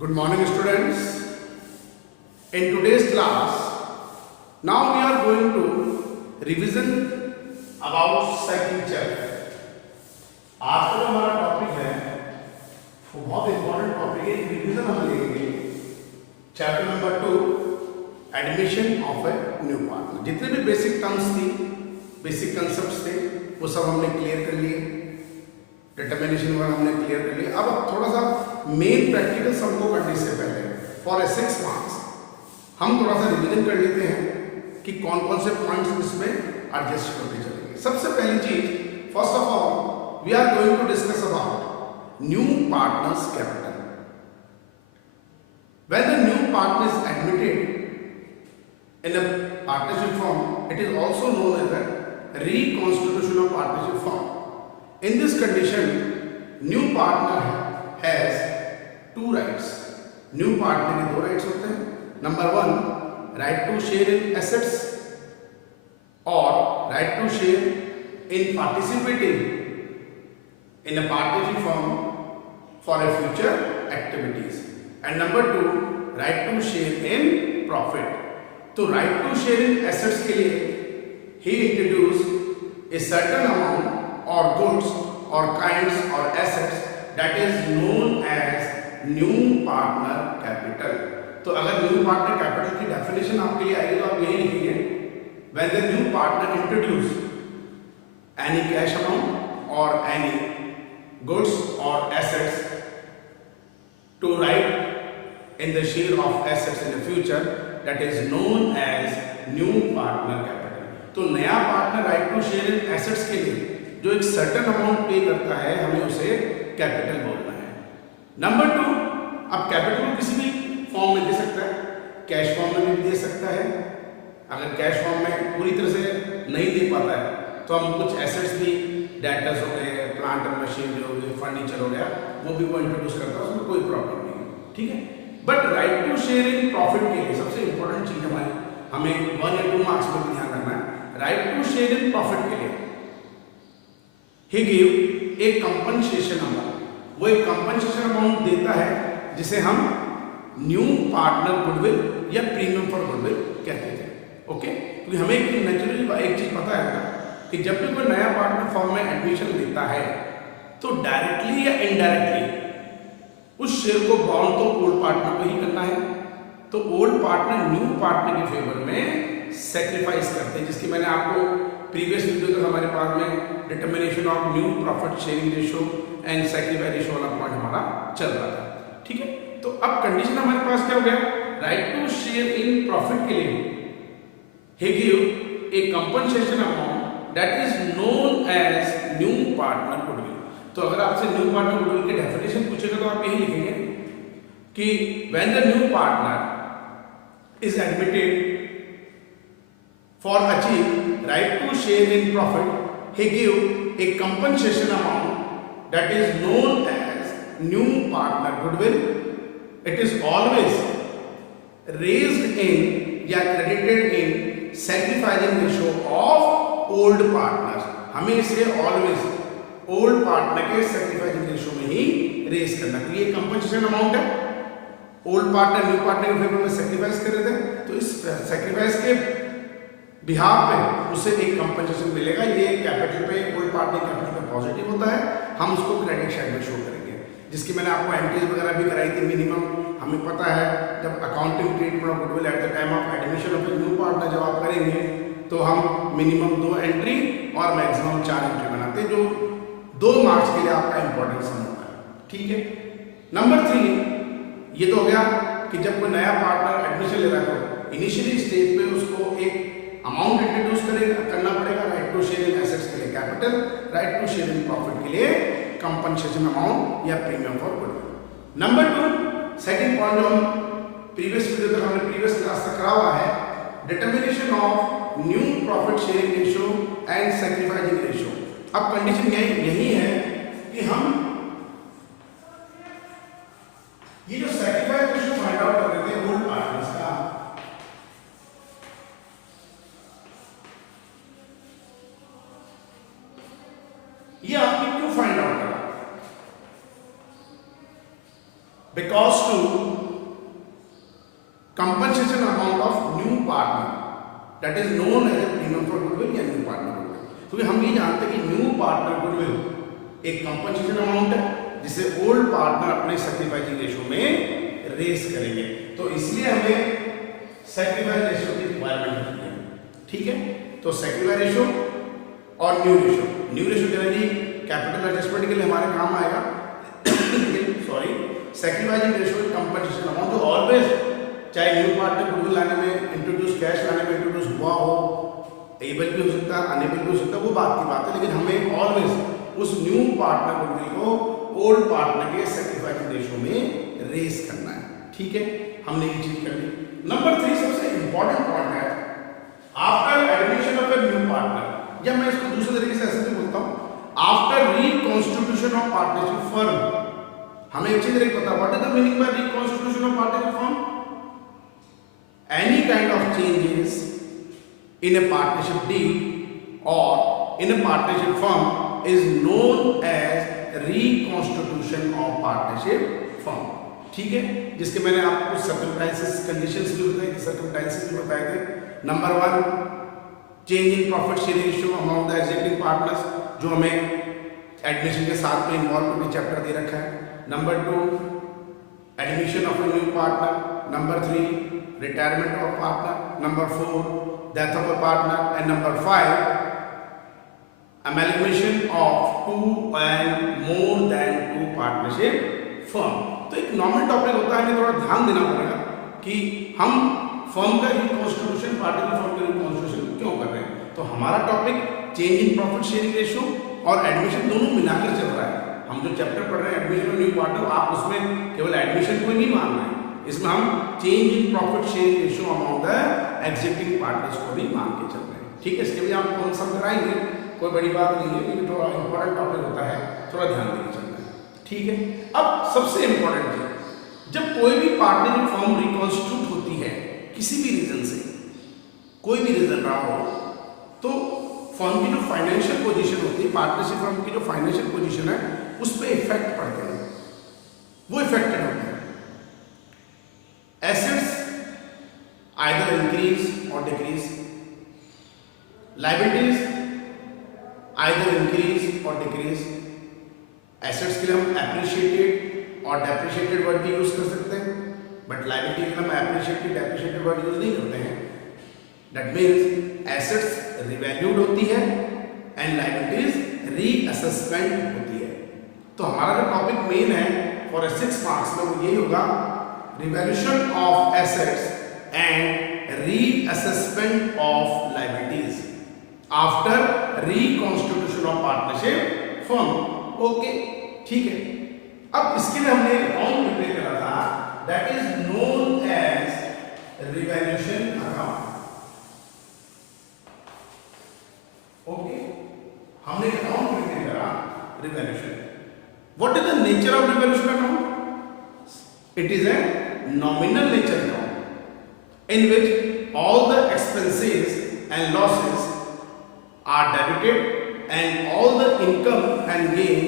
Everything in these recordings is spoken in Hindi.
Good morning, students. In today's class, now we are going to revision about signature. आज का जो हमारा टॉपिक है वो बहुत इंपॉर्टेंट टॉपिक है. रिविजन हम लेंगे chapter number 2, admission of a new partner. जितने भी बेसिक टर्म्स थी, बेसिक कंसेप्ट्स थे, वो सब हमने क्लियर कर लिए. डिटर्मिनेशन वगैरह हमने क्लियर कर लिया. अब थोड़ा सा मेन प्रैक्टिकल सम को करने से पहले फॉर ए 6 मार्क्स हम थोड़ा सा रिवीजन कर लेते हैं कि कौन कौन से पॉइंट्स इसमें एडजस्ट करते चलेंगे. सबसे पहली चीज, first of all we are going to discuss about new partners capital. When the new partner is admitted in a partnership form, it is also known as a reconstitution of partnership form. In this condition, new partner has 2 rights. New partner के 2 rights होते हैं. Number 1, right to share in assets or right to share in participating in a partnership firm for a future activities. And number 2, right to share in profit. तो right to share in assets के लिए he introduced a certain amount or goods or kinds or assets that is known as new partner capital. तो अगर न्यू पार्टनर कैपिटल की डेफिनेशन आपके लिए आएगी तो आप यही लिखेंगे, when the new partner introduce any cash amount or any goods or assets to write in the share of assets in the future, that is known as new partner capital. तो नया partner right to share in assets के लिए जो एक सर्टेन अमाउंट पे करता है, हमें उसे कैपिटल बोलना है. नंबर 2, अब कैपिटल को किसी भी फॉर्म में दे सकता है, कैश फॉर्म में भी दे सकता है. अगर कैश फॉर्म में पूरी तरह से नहीं दे पाता है तो हम कुछ एसेट्स भी, डेटर्स हो गए, प्लांट एंड मशीनरी हो गए, फर्नीचर हो गया, वो भी वो इंट्रोड्यूस करता है, उसमें कोई प्रॉब्लम नहीं है. ठीक है. But right to share in profit के लिए सबसे इंपॉर्टेंट चीज हमें 1 या 2 मार्क्स में ध्यान रखना है. Right to share in profit के लिए he gave a compensation amount. वो एक compensation amount देता है जिसे हम न्यू पार्टनर गुडविल या प्रीमियम फॉर गुडविल कहते थे. ओके. क्योंकि हमें नेचुरली एक चीज पता है कि जब भी कोई नया पार्टनर फॉर्म में एडमिशन लेता है तो डायरेक्टली या इनडायरेक्टली उस शेयर को बाउंड तो ओल्ड पार्टनर को ही करना है. तो ओल्ड पार्टनर न्यू पार्टनर के फेवर में सेक्रीफाइस करते हैं, जिसकी मैंने आपको प्रीवियस वीडियो तक हमारे पास में determination of new profit sharing ratio and sacrifice ratio वाला पॉइंट हमारा चल रहा था. ठीक है. तो अब कंडीशन हमारे पास क्या हो गया, right to share in profit के लिए he give a compensation amount that is known as new partner goodwill. तो अगर आपसे न्यू पार्टनर गुडविल की डेफिनेशन पूछेगा तो आप यही लिखेंगे कि when the new partner is admitted for achieve right to share in profit, he give a compensation amount that is known as new partner goodwill. It is always raised in या credited in sacrificing ratio of old partners. हमें इसे always old partner के sacrificing ratio में ही रेज करना. तो ये compensation amount है. ओल्ड पार्टनर न्यू पार्टनर के फेवर में सेक्रीफाइस कर रहे थे, तो इस सेक्रीफाइस के बिहार पे उसे एक कंपनसेशन मिलेगा. ये कैपिटल पे ओल्ड पार्टनर कैपिटल पे पॉजिटिव होता है, हम उसको क्रेडिट साइड में शो करेंगे, जिसकी मैंने आपको एंट्रीज वगैरह भी कराई थी. मिनिमम हमें पता है जब accounting treatment of goodwill eight the time of admission of new partner जब आप करेंगे तो हम मिनिमम 2 एंट्री और मैक्सिमम 4 एंट्री बनाते हैं, जो 2 मार्क्स के लिए आपका इंपॉर्टेंट सम होता है. ठीक है. नंबर 3, ये तो हो गया कि जब कोई नया पार्टनर एडमिशन ले रहा है तो इनिशियली स्टेज पे उसको एक अमाउंट इंट्रोड्यूस करना पड़ेगा. Right to share in assets के लिए capital, right to share in profit के लिए कंपनसेशन अमाउंट या premium for goodwill. Number 2, second point जो हम प्रीवियस वीडियो तक हमने प्रीवियस क्लास तक करा हुआ है, determination of new profit sharing ratio and sacrificing ratio. अब कंडीशन यही है कि हम ये जो सैक्रिफाइस रेशियो फाइंड आउट कर रहे थे ओल्ड पार्टनर्स का, ये आपने क्यों फाइंड आउट करा? Because to compensation amount of new partner that is known as a premium for goodwill या न्यू पार्टनर गुडविल। क्योंकि हम ये जानते हैं कि न्यू पार्टनर गुडविल एक कंपनसेशन अमाउंट है जिसे ओल्ड पार्टनर अपने सैक्रिफाइसिंग रेशियो में रेस करेंगे, तो इसलिए हमें सैक्रिफाइस रेशियो की रिक्वायरमेंट होती है। ठीक है, तो सैक्रिफाइस रेशियो और new ratio generally capital adjustment के लिए हमारे काम आएगा sorry, sacrificing ratio compensation amount जो ऑलवेज चाहे न्यू पार्टनर गुडविल लाने में इंट्रोड्यूस कैश लाने में इंट्रोड्यूस हुआ हो, एबल भी हो सकता है अनेबल भी हो सकता है, वो बात की बात है, लेकिन हमें ऑलवेज उस न्यू पार्टनर गुडविल को ओल्ड पार्टनर के सैक्रिफाइसिंग रेशियो में रेस करना है। ठीक है, हमने ये चीज कर ली। नंबर 3 सबसे इंपॉर्टेंट पॉइंट है after admission of a new partner, या मैं इसको दूसरे तरीके से ऐसे भी बोलता हूं, after reconstitution of partnership firm. हमें एक चीज पता, what is the meaning bye reconstitution of partnership firm? Any kind of changes in a partnership deed or in a partnership firm is known as reconstitution of partnership firm। ठीक है, जिसके मैंने आपको सर्कमस्टेंसेस कंडीशंस भी बताए थे, सर्कमस्टेंसेस भी बताए थे। Number 1 change in profit sharing ratio among the existing partners, जो हमें एडमिशन के साथ में इन्वॉल्व करके चैप्टर दे रखा है। Number 2 admission of a new partner. Number 3 retirement of partner. Number 4 death of a partner, and number 5 amalgamation of 2 and more than 2 partnership firm। तो एक नॉर्मल टॉपिक होता है, हमें थोड़ा ध्यान देना पड़ेगा कि हम फर्म का रिकॉन्स्टिट्यूशन, पार्टनर फर्म का रिकॉन्स्टिट्यूशन क्यों कर रहे हैं। तो हमारा topic change in profit sharing ratio और एडमिशन दोनों मिलाकर चल रहा है। हम जो चैप्टर पढ़ रहे हैं एडमिशन और न्यू पार्टनर, आप उसमें केवल एडमिशन को नहीं मानना है, इसमें हम change in profit sharing ratio amount the existing partners को भी मान के चल रहे हैं। ठीक है, इसके लिए आप कौन सा कराएंगे, कोई बड़ी बात नहीं है, लेकिन थोड़ा इंपॉर्टेंट टॉपिक होता है, थोड़ा ध्यान देके चलना है। ठीक है, अब सबसे इंपॉर्टेंट चीज, जब कोई भी पार्टनरशिप फर्म रिकॉन्स्टिट्यूट होती है किसी भी रीजन से, कोई भी रीजन रहा हो, तो फर्म की जो फाइनेंशियल पोजीशन होती है, पार्टनरशिप फर्म की जो फाइनेंशियल पोजीशन है, उस पर इफेक्ट पड़ते हैं, वो इफेक्टेड होते हैं। Assets either increase or decrease, liabilities either increase or decrease। assets के लिए हम appreciated और depreciated वर्ड भी यूज कर सकते हैं, बट liability के लिए हम appreciated depreciated वर्ड यूज नहीं करते हैं। that means assets revalued होती है and liabilities reassessment होती है। तो हमारा जो टॉपिक मेन है फॉर 6 मार्क्स में वो यही होगा, revaluation of assets and reassessment of liabilities after reconstitution of partnership firm। Okay, ठीक है। अब इसके लिए हमने अकाउंट प्रिपेयर करा था, that is known as revaluation account. Okay, हमने अकाउंट प्रिपेयर करा revaluation. What is the nature of revaluation account? It is a nominal nature account in which all the expenses and losses are debited and all the income and gain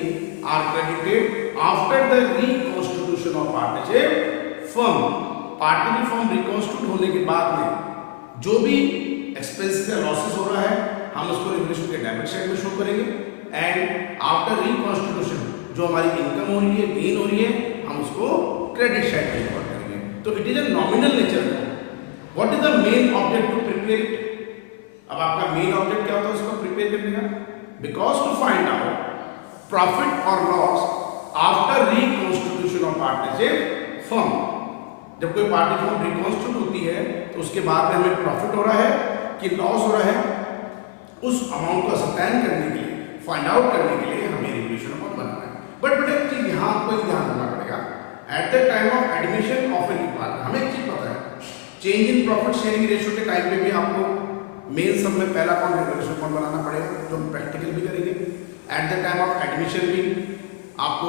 are credited after the reconstitution of partnership firm। partnership firm reconstitute होने के बाद में जो भी expenses या losses हो रहा है, हम उसको रिवैल्यूएशन के डेबिट साइड में शो करेंगे, एंड आफ्टर रिकॉन्स्टिट्यूशन जो हमारी इनकम हो रही है, गेन हो रही है, हम उसको क्रेडिट साइड में रिकॉर्ड करेंगे। तो it is a nominal nature. What is the main object to prepare it? अब आपका मेन ऑब्जेक्ट क्या होता है उसको प्रिपेयर करने का? Because to find out profit or loss after reconstitution of partnership firm। जब कोई पार्टनरशिप फर्म रिकॉन्स्टिट्यूट होती है तो उसके बाद में हमें प्रॉफिट हो रहा है कि लॉस हो रहा है, उस अमाउंट को असरटेन करने के लिए, फाइंड आउट करने के लिए हमें रिवैल्यूएशन अकाउंट बनाना है। बट बेटा एक चीज यहाँ आपको ध्यान रखना पड़ेगा, eight the time of admission of a new partner हमें एक चीज पता है, change in profit sharing ratio के टाइम पे भी आपको मेन सब में पहला अकाउंट रिवैल्यूएशन अकाउंट बनाना पड़ेगा, जो हम प्रैक्टिकल भी करेंगे। Eight the time of admission भी आपको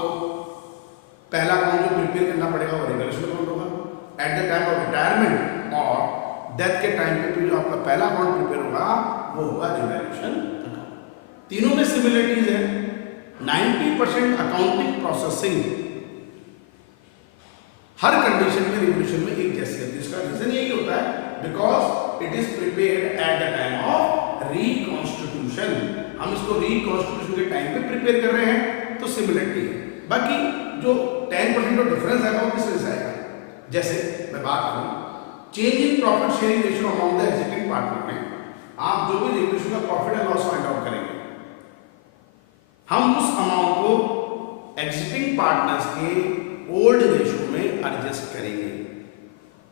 पहला अकाउंट जो प्रिपेयर करना पड़ेगा वो रिवैल्यूएशन अकाउंट होगा। Eight the time of retirement और डेथ के टाइम पे भी जो आपका पहला अकाउंट प्रिपेयर होगा वो होगा रिवैल्यूएशन अकाउंट। तीनों में सिमिलरिटीज है। 90% अकाउंटिंग प्रोसेसिंग हर कंडीशन में रिवोल्यूशन में एक जैसी होती है। इसका रीजन यही होता है because it is prepared eight the time of reconstitution. हम इसको रिकॉन्स्टिट्यूशन के टाइम पे प्रिपेयर कर रहे हैं, तो सिमिलरिटी है। बाकी जो 10% का डिफरेंस है वो किस वजह से आएगा? जैसे मैं बात करूं change in profit sharing ratio among the existing partner में, आप जो भी रिवोल्यूशन का profit and loss find out करेंगे, हम उस अमाउंट को एग्जिस्टिंग पार्टनर्स के ओल्ड रेशियो में एडजस्ट करेंगे,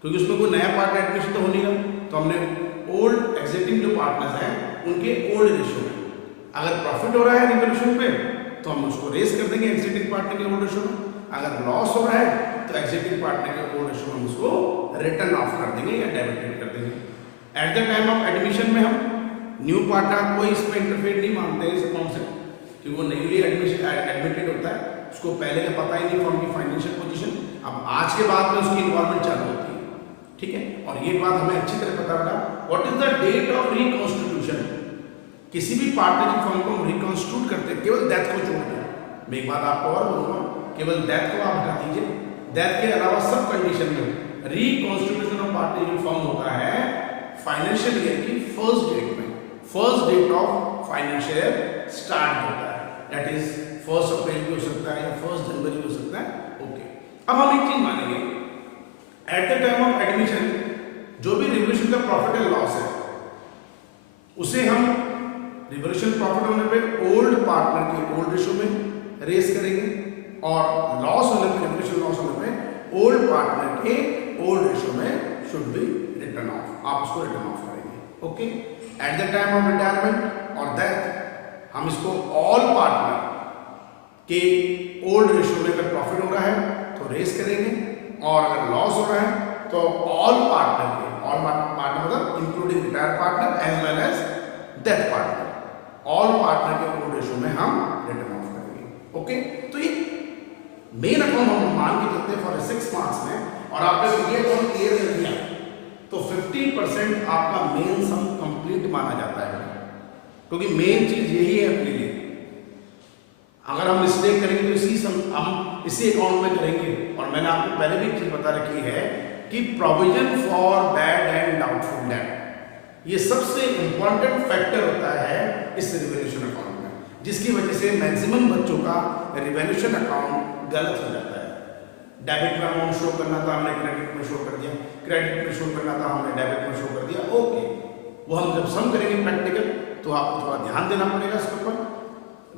क्योंकि उसमें कोई नया पार्टनर एडमिशन तो हो नहीं रहा। तो हमने ओल्ड एग्जिस्टिंग जो पार्टनर्स हैं उनके ओल्ड रेशियो में, अगर प्रॉफिट हो रहा है रिवोल्यूशन पे तो हम उसको रेस कर देंगे एग्जिस्टिंग पार्टनर के ओल्ड रेशियो में, अगर लॉस हो रहा है तो एग्जिस्टिंग पार्टनर के ओल्ड रेशियो में उसको रिटर्न ऑफ कर देंगे या डेबिटेड कर देंगे। Eight the time of admission में हम न्यू पार्टनर कोई इसमें इंटरफेयर नहीं मानते इस अकाउंट से, क्योंकि वो न्यूली एडमिटेड होता है, उसको पहले का पता ही नहीं फॉर्म की फाइनेंशियल पोजीशन। अब आज के बाद में उसकी इन्वॉल्वमेंट चालू होती है, ठीक है। और ये बात हमें अच्छी तरह पता लगा what is the date of reconstitution. किसी भी पार्टनरशिप फर्म को हम रिकॉन्स्टिट्यूट करते हैं केवल डेथ को छोड़ दिया। मैं एक बात आपको और बोलूँगा, केवल डेथ को आप हटा दीजिए, डेथ के अलावा सब कंडीशन में रिकॉन्स्टिट्यूशन ऑफ पार्टनरशिप फर्म होता है फाइनेंशियल ईयर की फर्स्ट डेट में, first date of financial year start होता है, दैट इज 1 अप्रैल भी हो सकता है या 1 जनवरी हो सकता है। ओके, अब हम एक चीज मानेंगे, eight the time of admission जो भी रिवोल्यूशन का प्रॉफिट एंड लॉस है उसे हम रिवोल्यूशन प्रॉफिट होने पे ओल्ड पार्टनर के ओल्ड रेशियो में रेस करेंगे, और लॉस होने पे रिवोल्यूशन लॉस होने पे ओल्ड पार्टनर के ओल्ड रेशियो में शुड बी रिटर्न ऑफ, आप उसको रिटर्न ऑफ करेंगे। Okay, eight the time of retirement और डेथ हम इसको ऑल पार्टनर के ओल्ड रेशियो में अगर प्रॉफिट हो रहा है तो रेस करेंगे, और अगर लॉस हो रहा है तो ऑल पार्टनर के, ऑल पार्टनर मतलब including retire partner as well as death partner, all partner के ओल्ड रेशियो में हम रिटर्न ऑफ करेंगे। ओके, तो ये मेन अकाउंट हम मान के चलते हैं फॉर 6 मार्क्स में, और आपने ये अकाउंट क्लियर कर दिया तो 50% आपका मेन सम कंप्लीट माना जाता है, क्योंकि मेन चीज यही है अपने लिए। अगर हम मिस्टेक करेंगे तो हम इसी अकाउंट में करेंगे, और मैंने आपको पहले भी चीज बता रखी है कि provision for bad and doubtful debt ये सबसे इंपॉर्टेंट फैक्टर होता है इस रिवैल्यूएशन अकाउंट में, जिसकी वजह से मैक्सिमम बच्चों का रिवैल्यूएशन अकाउंट गलत हो जाता है। डेबिट में अमाउंट शो करना था, हमने क्रेडिट में शो कर दिया, क्रेडिट में शो करना था, हमने डेबिट में शो कर दिया। ओके, वो हम जब सम करेंगे प्रैक्टिकल तो आपको थोड़ा ध्यान देना पड़ेगा इसके ऊपर।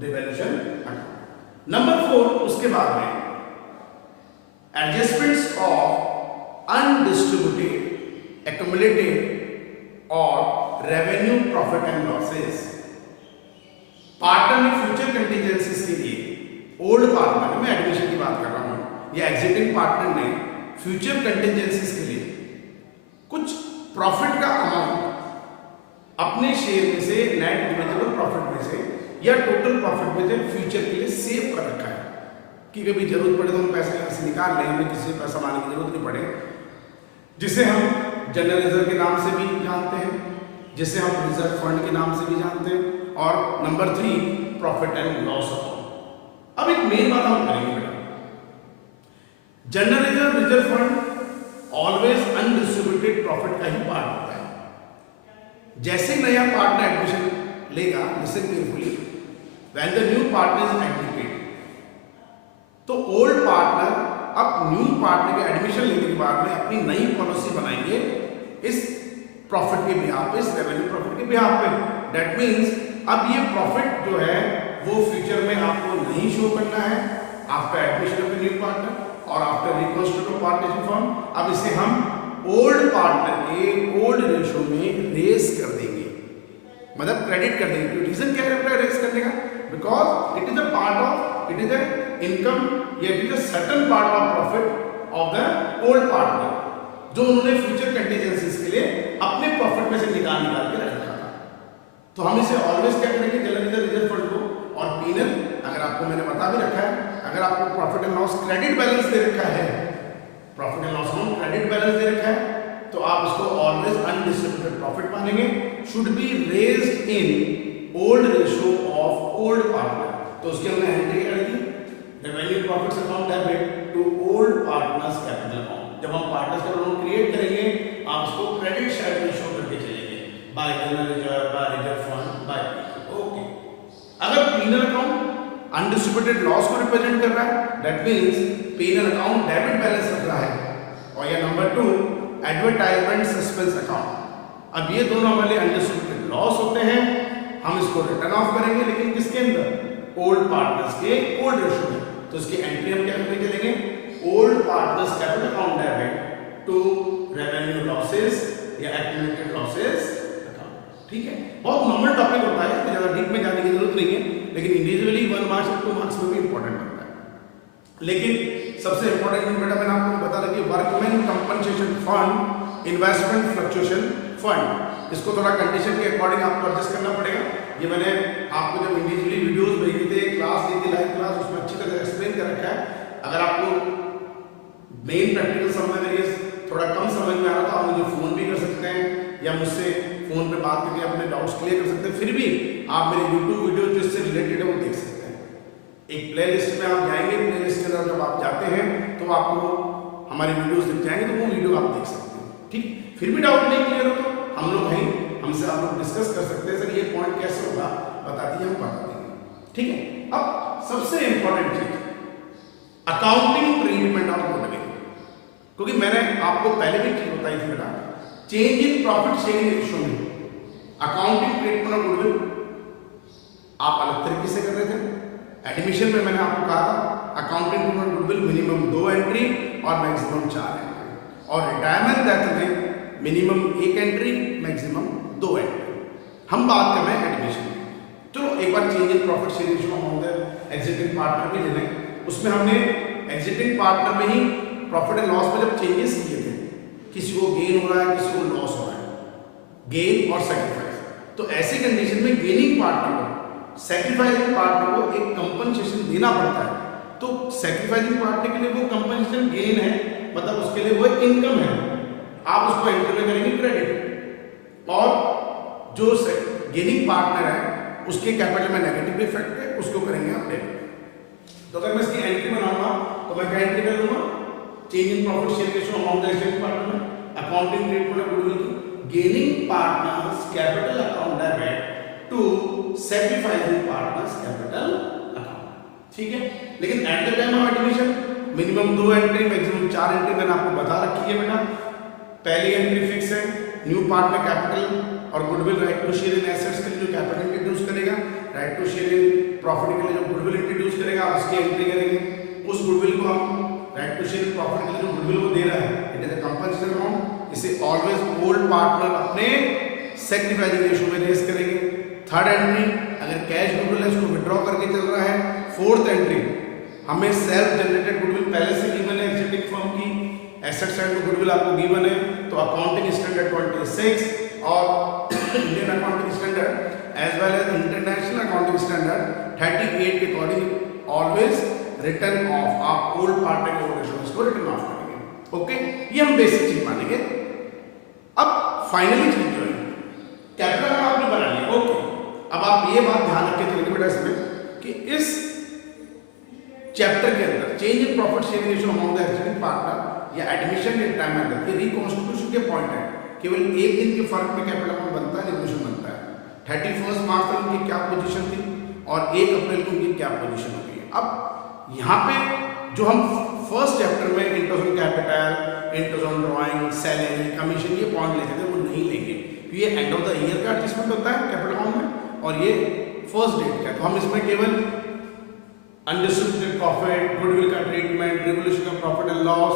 रिवैल्यूएशन अकाउंट नंबर 4, उसके बाद में एडजस्टमेंट्स ऑफ अनडिस्ट्रीब्यूटेड एक्युमुलेटेड और revenue profit and losses. Partner में फ्यूचर कंटीजेंसीज के लिए ओल्ड पार्टनर में एडमिशन की बात कर रहा हूं, या एग्जिस्टिंग पार्टनर ने फ्यूचर कंटीजेंसीज के लिए कुछ प्रॉफिट का अमाउंट अपने शेयर में से, नेट डिविजिबल प्रॉफिट में से या टोटल प्रॉफिट में से फ्यूचर के लिए सेव कर रखा है कि कभी जरूरत पड़े तो हम पैसे यहाँ से निकाल लें, हमें किसी पैसा लाने की जरूरत नहीं पड़े, जिसे हम जनरल रिजर्व के नाम से भी जानते हैं, जिसे हम रिजर्व फंड के नाम से भी जानते हैं, और number 3 profit and loss account. अब एक मेन बात हम करेंगे बेटा, general reserve fund always undistributed profit का ही पार्ट होता है। जैसे नया पार्टनर एडमिशन लेगा, listen carefully, when the new partner is admitted, तो ओल्ड पार्टनर अब न्यू पार्टनर के एडमिशन लेने के बाद में अपनी नई पॉलिसी बनाएंगे इस प्रॉफिट के बिहाफ पे, इस रेवेन्यू प्रॉफिट के बिहाफ पे। दैट मीन्स अब ये प्रॉफिट जो है वो फ्यूचर में आपको नहीं शो करना है after admission of new partner और after reconstitution of partnership firm. अब इसे हम ओल्ड पार्टनर के ओल्ड रेशियो में रेस कर देंगे, मतलब क्रेडिट कर देंगे। रीजन क्या है रेस करने का? Because it is a part of, it is a income या it is a certain part of profit of the old partner, जो उन्होंने फ्यूचर कंटीजेंसीज के लिए अपने प्रॉफिट में से निकाल के रखा था। तो हम इसे ऑलवेज क्या करेंगे, जनरल रिजर्व फंड को, और पीनल अगर आपको मैंने बता भी रखा है, अगर आपको profit and loss credit balance दे रखा है, profit and loss account credit balance दे रखा है, तो आप इसको ऑलवेज अनडिस्ट्रीब्यूटेड प्रॉफिट मानेंगे, should be raised in old ratio of old partner. तो उसके हमने एंट्री कर दी, revenue profits account debit to old partners capital account. जब हम पार्टनर्स कैपिटल अकाउंट क्रिएट करेंगे आप उसको क्रेडिट साइड में शो करके चलेंगे by general reserve, by reserve fund, by okay. अगर पीनल अकाउंट अनडिस्ट्रीब्यूटेड लॉस को रिप्रेजेंट कर रहा है that means P and L account debit balance रख रहा है। और या नंबर 2 एडवर्टाइजमेंट सस्पेंस अकाउंट। अब ये दोनों हमारे अनडिस्ट्रीब्यूटेड लॉस होते हैं, हम इसको रिटर्न ऑफ करेंगे लेकिन किसके अंदर, ओल्ड पार्टनर्स के ओल्ड रेशियो में। तो इसकी एंट्री हम क्या करके चलेंगे, old partners capital account debit to revenue losses या एक्यूमुलेटेड लॉसेस अकाउंट। ठीक है, बहुत नॉर्मल टॉपिक होता है, तो ज्यादा डीप में जाने की जरूरत नहीं है, लेकिन इंडिविजुअली 1 मार्क्स और 2 मार्क्स में भी इंपॉर्टेंट होता है। लेकिन सबसे इंपॉर्टेंट बेटा मैंने आपको बता रहा कि workman compensation fund, investment fluctuation fund, इसको थोड़ा कंडीशन के अकॉर्डिंग आपको एडजस्ट करना पड़ेगा। ये मैंने आपको जब इंडिविजुअली वीडियोस भेजे थे, क्लास दी थी, लाइव क्लास, उसमें अच्छी तरह एक्सप्लेन कर रखा है। अगर आपको मेन प्रैक्टिकल समझ में ये थोड़ा कम समझ में आ रहा तो आप मुझे फोन भी कर सकते हैं या मुझसे फोन पे बात करके अपने डाउट्स क्लियर कर सकते हैं। फिर भी आप मेरे यूट्यूब वीडियो जो इससे रिलेटेड है वो देख सकते हैं। एक प्ले लिस्ट में आप जाएंगे, प्ले लिस्ट के अंदर जब आप जाते हैं तो आपको हमारी वीडियोस दिख जाएंगे, तो वो वीडियो आप देख सकते हैं। ठीक, फिर भी डाउट नहीं क्लियर हो तो हम लोग हैं, हमसे आप लोग डिस्कस कर सकते हैं, सर ये पॉइंट कैसे होगा बता दिए, हम बता देंगे। ठीक है, अब सबसे इंपॉर्टेंट चीज अकाउंटिंग ट्रीटमेंट ऑफ गुडविल, क्योंकि मैंने आपको पहले भी चीज बताई थी बेटा, change in profit sharing ratio में अकाउंटिंग ट्रीटमेंट ऑफ गुडविल आप अलग तरीके से कर रहे थे। एडमिशन में मैंने आपको कहा था accounting treatment goodwill minimum 2 entry और मैक्सिमम 4 एंट्री, और रिटायरमेंट डेथ में मिनिमम 1 एंट्री मैक्सिमम 2 एंट्री। हम बात कर रहे हैं एडमिशन। चलो एक बार change in profit sharing ratio हम एग्जिटिंग पार्टनर भी ले लें, उसमें हमने एग्जिटिंग पार्टनर में ही प्रॉफिट एंड लॉस में जब चेंजेस किए थे, किसी को गेन हो रहा है किसी को लॉस हो रहा है, गेन और सैक्रिफाइस, तो ऐसी कंडीशन में गेनिंग पार्टनर को सैक्रिफाइसिंग पार्टनर को एक कंपनसेशन देना पड़ता है। तो सैक्रिफाइसिंग पार्टनर के लिए वो कंपनसेशन गेन है, मतलब उसके लिए वो इनकम है, आप उसको एंट्री में करेंगे क्रेडिट, और जो गेनिंग पार्टनर है उसके कैपिटल में नेगेटिव इफेक्ट है, उसको करेंगे आप डेबिट। तो अगर मैं इसकी एंट्री बनाऊंगा तो मैं क्या एंट्री कर दूंगा, change in profit sharing ratio amount exiting partner में अकाउंटिंग ट्रीटमेंट ऑफ गुडविल की gaining partners capital account debit to sacrificing partners capital account. ठीक है, लेकिन at the time of admission minimum 2 entry maximum 4 entry मैंने आपको बता रखी है बेटा। पहली एंट्री फिक्स है, न्यू पार्टनर कैपिटल और goodwill right to share in assets के लिए जो कैपिटल इंट्रोड्यूस करेगा, right to share in profit के लिए जो गुडविल इंट्रोड्यूस करेगा उसकी एंट्री करेंगे। उस गुडविल को हम right to share in profit के लिए जो गुडविल को दे रहा है it is a compensation amount, इसे ऑलवेज ओल्ड पार्टनर अपने सैक्रिफाइसिंग रेशियो में रेज करेंगे। थर्ड एंट्री अगर कैश गुडविल है उसको विड्रॉ करके चल रहा है। फोर्थ एंट्री हमें सेल्फ जनरेटेड गुडविल पहले से गिवन है एग्जिटिंग फर्म की, एसेट साइड में गुडविल आपको गिवन है, तो अकाउंटिंग स्टैंडर्ड 26 और Indian accounting standard as well as international accounting standard 38 के अकॉर्डिंग ऑलवेज रिटर्न ऑफ, आप ओल्ड पार्टनर के रेशियोस को रिटर्न ऑफ करेंगे। ओके, ये हम बेसिक चीज मानेंगे। अब फाइनली चीज जो है कैपिटल आपने बना लिया। ओके, अब आप ये बात ध्यान रख के चलेंगे बेटा इसमें कि इस चैप्टर के अंदर change in profit sharing ratio amount the exiting partner या एडमिशन रिटायरमेंट ये रिकॉन्स्टिट्यूशन के पॉइंट है, केवल एक दिन के फर्क में कैपिटल अकाउंट बनता है, रिवोल्यूशन बनता है। 31 मार्च तक उनकी क्या पोजीशन थी और 1 अप्रैल को उनकी क्या पोजीशन होगी। अब यहाँ पे जो हम फर्स्ट चैप्टर में interest on capital, interest on drawing, salary, commission ये पॉइंट लेते थे वो नहीं लेंगे, क्योंकि ये एंड ऑफ द ईयर का एडजस्टमेंट होता है कैपिटल अकाउंट में और ये फर्स्ट डेट का, तो हम इसमें केवल अनडिस्ट्रीब्यूटेड प्रॉफिट, गुडविल का ट्रीटमेंट, रिवोल्यूशन का प्रॉफिट एंड लॉस,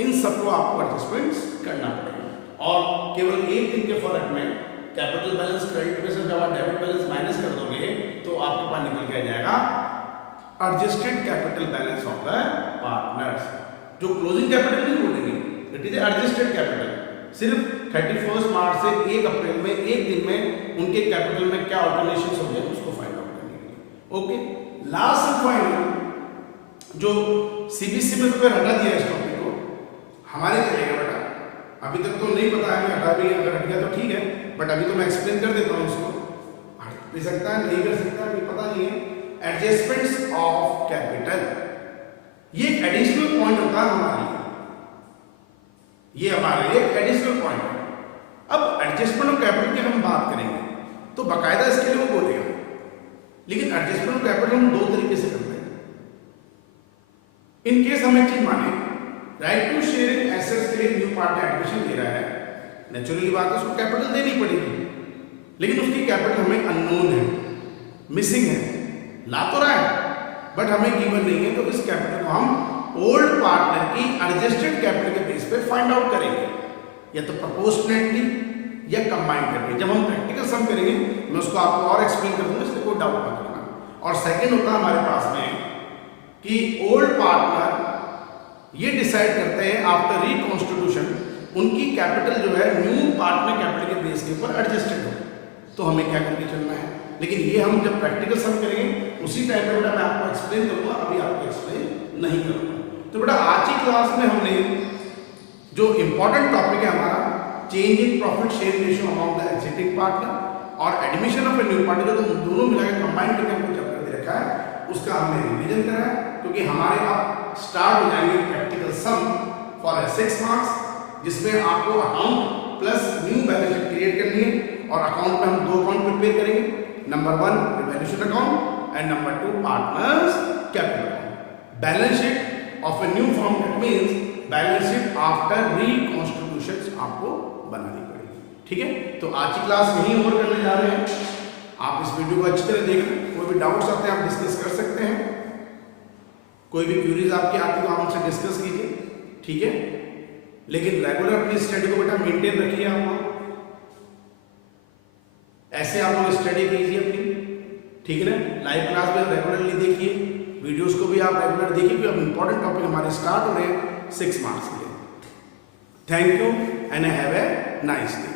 इन सबको आपको एडजस्टमेंट्स करना पड़ेगा। और केवल एक दिन के फर्क में कैपिटल बैलेंस क्रेडिट में से जब आप डेबिट बैलेंस माइनस कर दोगे तो आपके पास निकल के आ जाएगा adjusted capital balance of the partners, जो क्लोजिंग कैपिटल नहीं बोलेंगे, इट इज एडजस्टेड कैपिटल। सिर्फ 31 मार्च से 1 अप्रैल में एक दिन में उनके कैपिटल में क्या ऑल्टरनेशंस हो गए उसको फाइंड आउट करने के लिए। ओके, लास्ट एंड फाइनल जो सीबीसी में तो फिर हटा दिया इस टॉपिक को, हमारे चलेगा बेटा, अभी तक तो नहीं पता है, हटा भी अगर हट गया तो ठीक है, बट अभी तो मैं एक्सप्लेन कर देता हूँ इसको, हट भी सकता है नहीं कर सकता, अभी पता नहीं है। एडजस्टमेंट्स ऑफ कैपिटल, ये एक एडिशनल पॉइंट होता है हमारे लिए, ये हमारे लिए एक एडिशनल पॉइंट है। अब एडजस्टमेंट ऑफ कैपिटल की हम बात करेंगे तो बाकायदा इसके लिए वो बोलेगा, लेकिन एडजस्टमेंट ऑफ कैपिटल हम दो तरीके से करते हैं। इन केस हम एक चीज माने, right to share in assets के लिए न्यू पार्टनर एडमिशन दे रहा है, नेचुरली बात है उसको कैपिटल देनी पड़ेगी, लेकिन उसकी कैपिटल हमें अननोन है, मिसिंग है, ला तो रहा है बट हमें गिवन नहीं है, तो इस कैपिटल को हम ओल्ड पार्टनर की एडजस्टेड कैपिटल के बेस पे फाइंड आउट करेंगे, या तो प्रोपोर्शनेटली या कंबाइन करके। जब हम प्रैक्टिकल सम करेंगे मैं उसको आपको और एक्सप्लेन कर दूंगा, इसलिए कोई डाउट मत करना। और सेकंड होता है हमारे पास में कि ओल्ड पार्टनर ये डिसाइड करते हैं आफ्टर रिकॉन्स्टिट्यूशन उनकी कैपिटल जो है न्यू पार्टनर कैपिटल के बेस के ऊपर एडजस्टेड हो, तो हमें क्या करके चलना है। लेकिन ये हम जब प्रैक्टिकल सम करेंगे उसी टाइम पे बेटा मैं आपको एक्सप्लेन करूंगा, अभी आपको एक्सप्लेन नहीं करूंगा। तो बेटा आज की क्लास में हमने जो इंपॉर्टेंट टॉपिक है हमारा change in profit sharing ratio among the existing partner और admission of a new partner, जो दोनों मिलाकर कंबाइन करके हमको चैप्टर दे रखा है, उसका हमने रिवीजन करा है, क्योंकि हमारे अब स्टार्ट हो जाएंगे प्रैक्टिकल सम फॉर 6 मार्क्स, जिसमें आपको account plus new balance sheet create करनी है। और अकाउंट में हम दो अकाउंट प्रिपेयर करेंगे, number 1 revaluation account and number 2 partners capital account. Balance sheet of a new form that means balance sheet after reconstitution आपको बनानी पड़ेगी, ठीक है। तो आज की क्लास यहीं ओवर करने जा रहे हैं, आप इस वीडियो को अच्छी तरह देख लें, कोई भी डाउट्स आते हैं आप डिस्कस कर सकते हैं, कोई भी क्वेरीज आपकी आती है तो आप हमसे डिस्कस कीजिए, ठीक है। लेकिन रेगुलर अपनी स्टडी को बेटा मेंटेन रखिए, आप लोग ऐसे आप लोग स्टडी कीजिए अपनी, ठीक है ना। लाइव क्लास में रेगुलरली देखिए, वीडियोस को भी आप रेगुलर देखिए, क्योंकि अब इंपॉर्टेंट टॉपिक हमारे स्टार्ट हो रहे हैं 6 मार्क्स के लिए। Thank you and have a nice day.